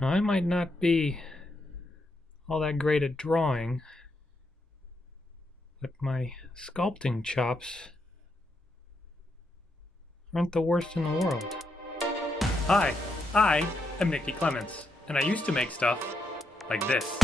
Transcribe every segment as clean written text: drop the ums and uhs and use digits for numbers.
Now, I might not be all that great at drawing, but my sculpting chops aren't the worst in the world. Hi, I am Dan Clements, and I used to make stuff like this.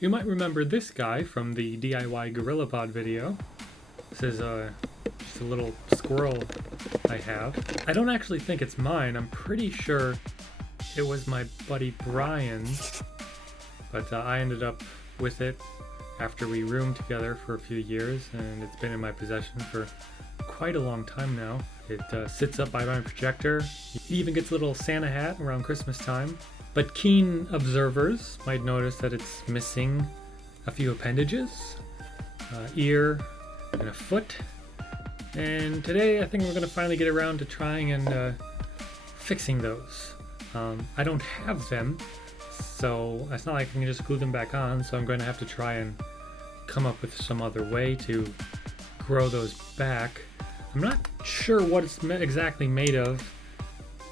You might remember this guy from the DIY GorillaPod video. This is just a little squirrel I have. I don't actually think it's mine. I'm pretty sure it was my buddy Brian's, but I ended up with it after we roomed together for a few years, and it's been in my possession for quite a long time now. It sits up by my projector. It even gets a little Santa hat around Christmas time. But keen observers might notice that it's missing a few appendages, ear and a foot. And today I think we're going to finally get around to trying and fixing those. I don't have them, so it's not like I can just glue them back on, so I'm going to have to try and come up with some other way to grow those back. I'm not sure what it's exactly made of.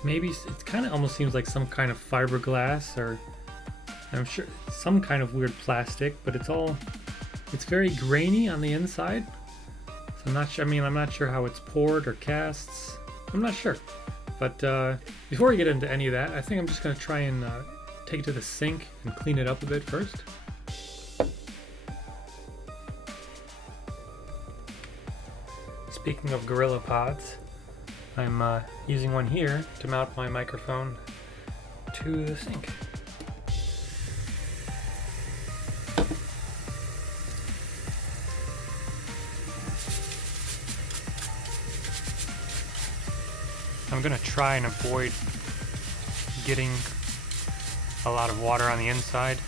Maybe it kind of almost seems like some kind of fiberglass, or I'm sure some kind of weird plastic, but it's very grainy on the inside. So I'm not sure, I'm not sure how it's poured or casts. I'm not sure. But before we get into any of that, I think I'm just going to try and take it to the sink and clean it up a bit first. Speaking of GorillaPods, I'm using one here to mount my microphone to the sink. I'm going to try and avoid getting a lot of water on the inside,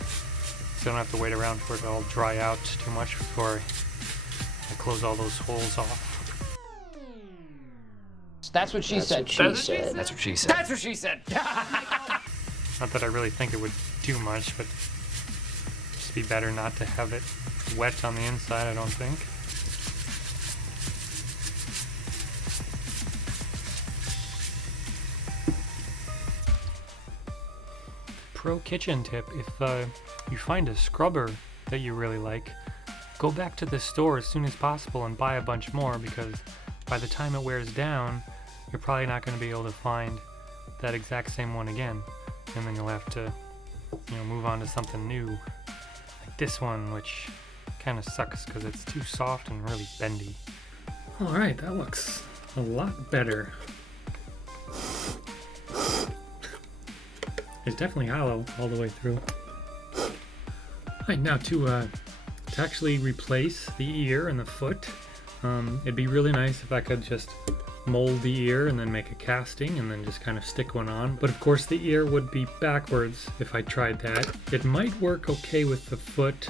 so I don't have to wait around for it to all dry out too much before I close all those holes off. That's what she said. That's what she said. That's what she said. Not that I really think it would do much, but just be better not to have it wet on the inside, I don't think. Pro kitchen tip: if you find a scrubber that you really like, go back to the store as soon as possible and buy a bunch more, because by the time it wears down, you're probably not going to be able to find that exact same one again, and then you'll have to, move on to something new, like this one, which kind of sucks because it's too soft and really bendy. All right, that looks a lot better. It's definitely hollow all the way through. All right, now to actually replace the ear and the foot, it'd be really nice if I could just mold the ear and then make a casting and then just kind of stick one on. But of course the ear would be backwards if I tried that. It might work okay with the foot,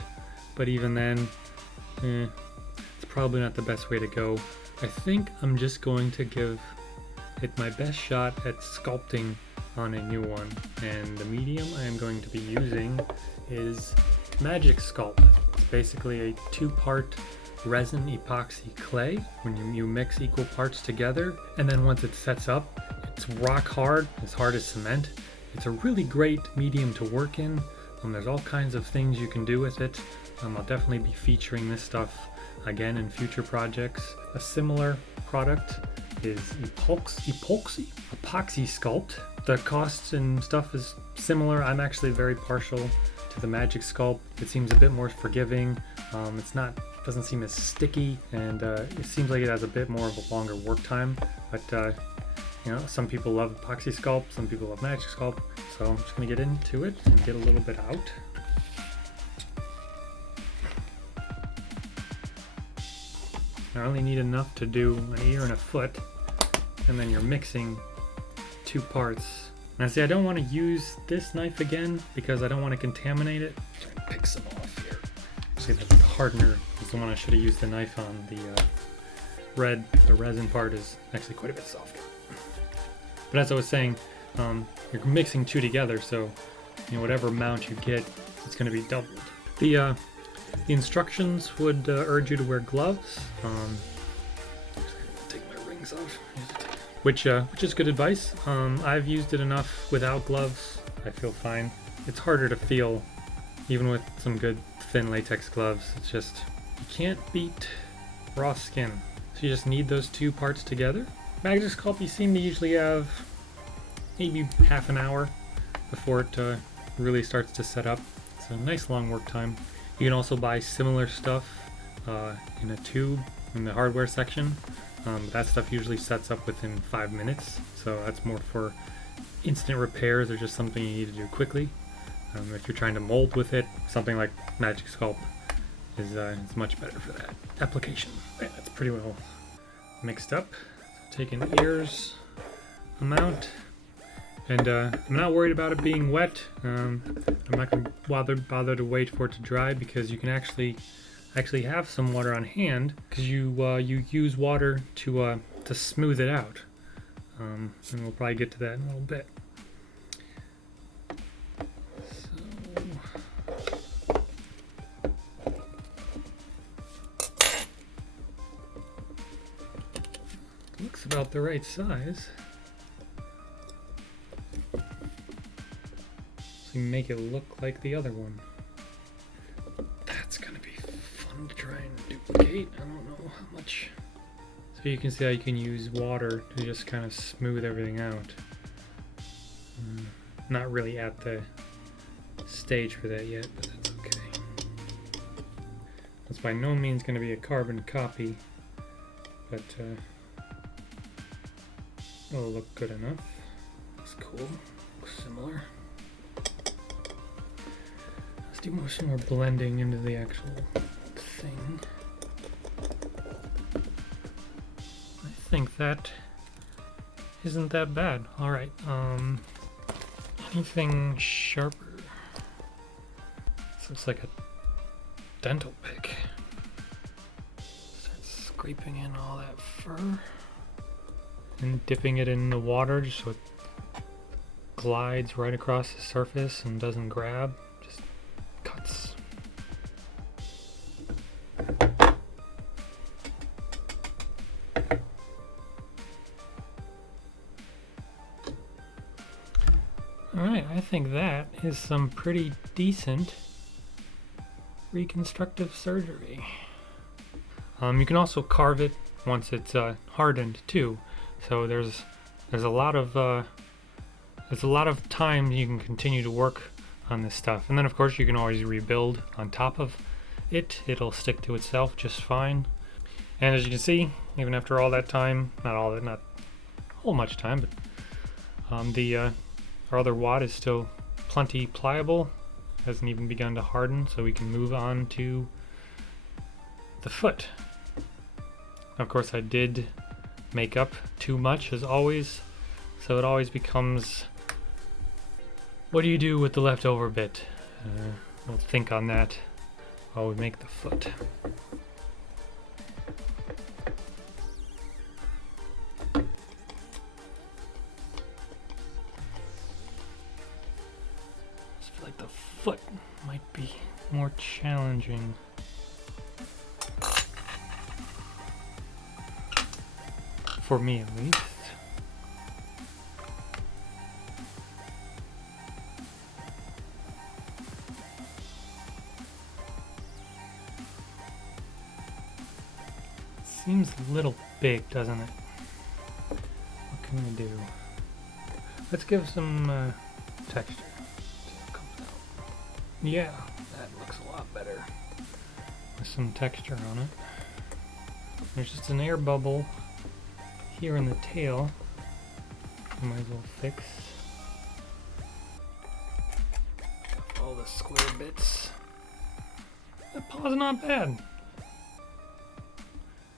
but even then, it's probably not the best way to go. I think I'm just going to give it my best shot at sculpting on a new one. And the medium I am going to be using is Magic Sculpt. It's basically a two-part resin epoxy clay. When you mix equal parts together, and then once it sets up, it's rock hard as cement. It's a really great medium to work in. There's all kinds of things you can do with it. I'll definitely be featuring this stuff again in future projects. A similar product is Epoxy Sculpt. The costs and stuff is similar. I'm actually very partial to the Magic Sculpt. It seems a bit more forgiving. Doesn't seem as sticky, and it seems like it has a bit more of a longer work time. But some people love Epoxy Sculpt, some people love Magic Sculpt. So I'm just gonna get into it and get a little bit out. I only need enough to do an ear and a foot, and then you're mixing two parts. Now see, I don't want to use this knife again because I don't want to contaminate it. Try to pick some off here. See, the hardener is the one I should have used the knife on. The resin part is actually quite a bit softer. But as I was saying, you're mixing two together, so whatever amount you get, it's going to be doubled. The instructions would urge you to wear gloves. Take my rings off, which is good advice. I've used it enough without gloves. I feel fine. It's harder to feel, even with some good thin latex gloves. It's just, you can't beat raw skin. So you just need those two parts together. Magic Sculpt, you seem to usually have maybe half an hour before it really starts to set up. It's a nice long work time. You can also buy similar stuff in a tube in the hardware section. That stuff usually sets up within 5 minutes, so that's more for instant repairs or just something you need to do quickly. If you're trying to mold with it, something like Magic Sculpt is much better for that application. Yeah, that's pretty well mixed up. So take an ears amount, and I'm not worried about it being wet. I'm not going to bother to wait for it to dry, because you can actually have some water on hand, because you use water to smooth it out, and we'll probably get to that in a little bit. Looks about the right size. So you make it look like the other one. That's gonna be fun to try and duplicate. I don't know how much. So you can see how you can use water to just kind of smooth everything out. Not really at the stage for that yet, but that's okay. That's by no means going to be a carbon copy, but it'll look good enough. That's cool. Looks similar. Let's do some more blending into the actual thing. I think that isn't that bad. All right. Anything sharper? This looks like a dental pick. Start scraping in all that fur and dipping it in the water just so it glides right across the surface and doesn't grab, just cuts. Alright, I think that is some pretty decent reconstructive surgery. You can also carve it once it's hardened too. So there's a lot of time you can continue to work on this stuff, and then of course you can always rebuild on top of it. It'll stick to itself just fine. And as you can see, even after all that time, not a whole much time, but our other wad is still plenty pliable, hasn't even begun to harden, so we can move on to the foot. Of course, I did make up too much as always, so it always becomes, what do you do with the leftover bit? We'll think on that while we make the foot. The foot might be more challenging. For me at least. Seems a little big, doesn't it? What can we do? Let's give some texture. Yeah, that looks a lot better with some texture on it. There's just an air bubble here in the tail. I might as well fix all the square bits. That paw's not bad.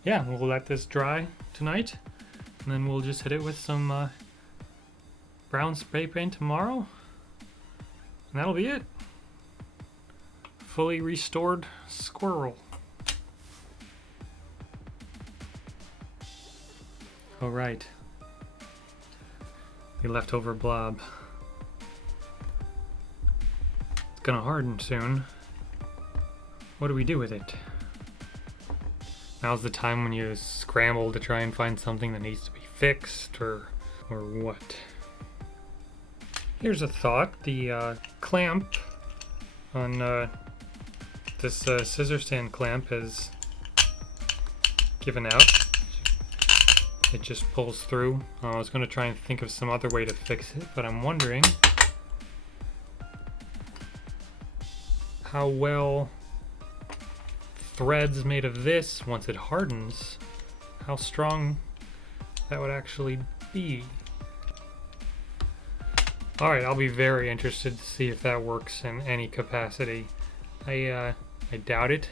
Yeah, we'll let this dry tonight, and then we'll just hit it with some brown spray paint tomorrow, and that'll be it. Fully restored Squirrel. Oh, right. The leftover blob. It's gonna harden soon. What do we do with it? Now's the time when you scramble to try and find something that needs to be fixed, or what? Here's a thought. The clamp on this scissor stand clamp has given out. It just pulls through. I was going to try and think of some other way to fix it, but I'm wondering how well threads made of this, once it hardens, how strong that would actually be. Alright, I'll be very interested to see if that works in any capacity. I doubt it.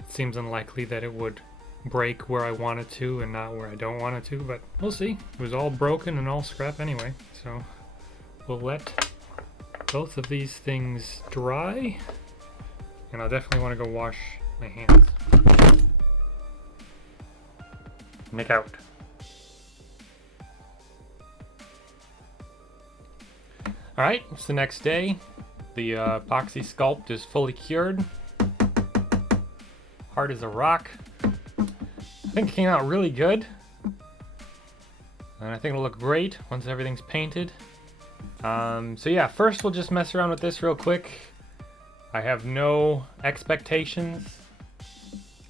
It seems unlikely that it would break where I want it to and not where I don't want it to, but we'll see. It was all broken and all scrap anyway, so we'll let both of these things dry, and I'll definitely want to go wash my hands. Nick out. Alright, it's the next day. The Epoxy Sculpt is fully cured. Hard as a rock. I think it came out really good. And I think it'll look great once everything's painted. So yeah, first we'll just mess around with this real quick. I have no expectations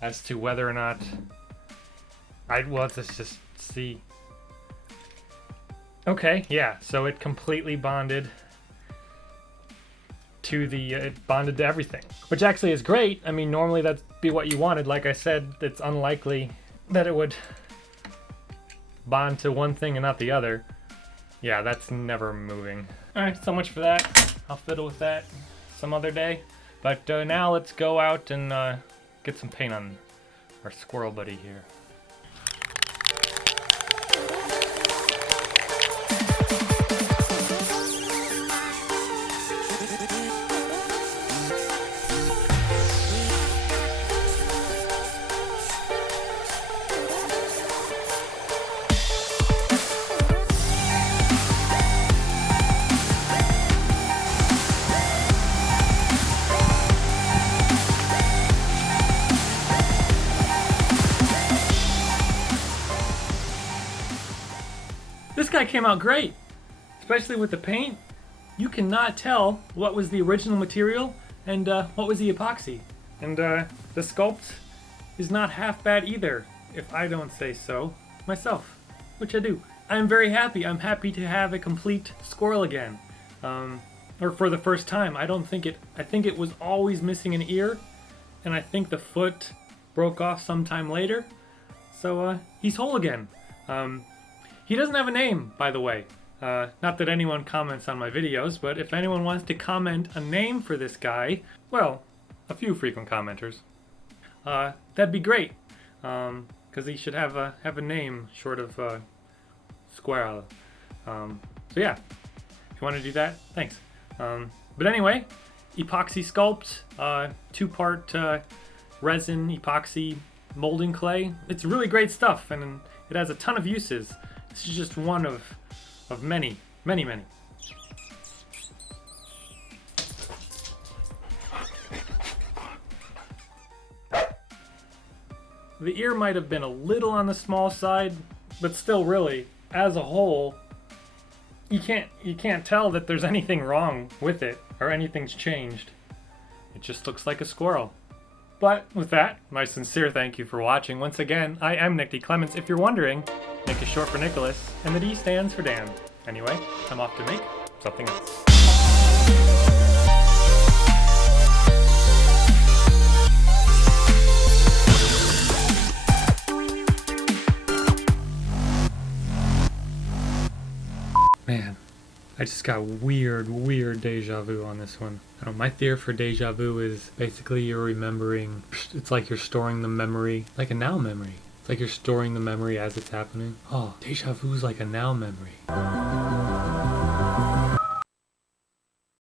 as to whether or not well, let's just see. Okay, yeah, so it completely bonded to it bonded to everything, which actually is great. I mean, normally that'd be what you wanted. Like I said, it's unlikely that it would bond to one thing and not the other. Yeah, that's never moving. All right, so much for that. I'll fiddle with that some other day. But now let's go out and get some paint on our squirrel buddy here. This guy came out great, especially with the paint. You cannot tell what was the original material and what was the epoxy. And the sculpt is not half bad either, if I don't say so myself, which I do. I'm very happy. I'm happy to have a complete squirrel again, or for the first time. I think it was always missing an ear, and I think the foot broke off sometime later. So he's whole again. He doesn't have a name, by the way. Not that anyone comments on my videos, but if anyone wants to comment a name for this guy, well, a few frequent commenters, that'd be great. Because he should have a name short of Squirrel. So yeah, if you want to do that, thanks. But anyway, Epoxy Sculpt, 2-part resin epoxy molding clay. It's really great stuff, and it has a ton of uses. This is just one of many. The ear might have been a little on the small side, but still really, as a whole, you can't tell that there's anything wrong with it or anything's changed. It just looks like a squirrel. But with that, my sincere thank you for watching. Once again, I am Dan Clements. If you're wondering, Nick is short for Nicholas, and the D stands for Dan. Anyway, I'm off to make something else. Man, I just got weird deja vu on this one. My theory for deja vu is basically you're remembering, it's like you're storing the memory, like a now memory. It's like you're storing the memory as it's happening. Oh, deja vu is like a now memory.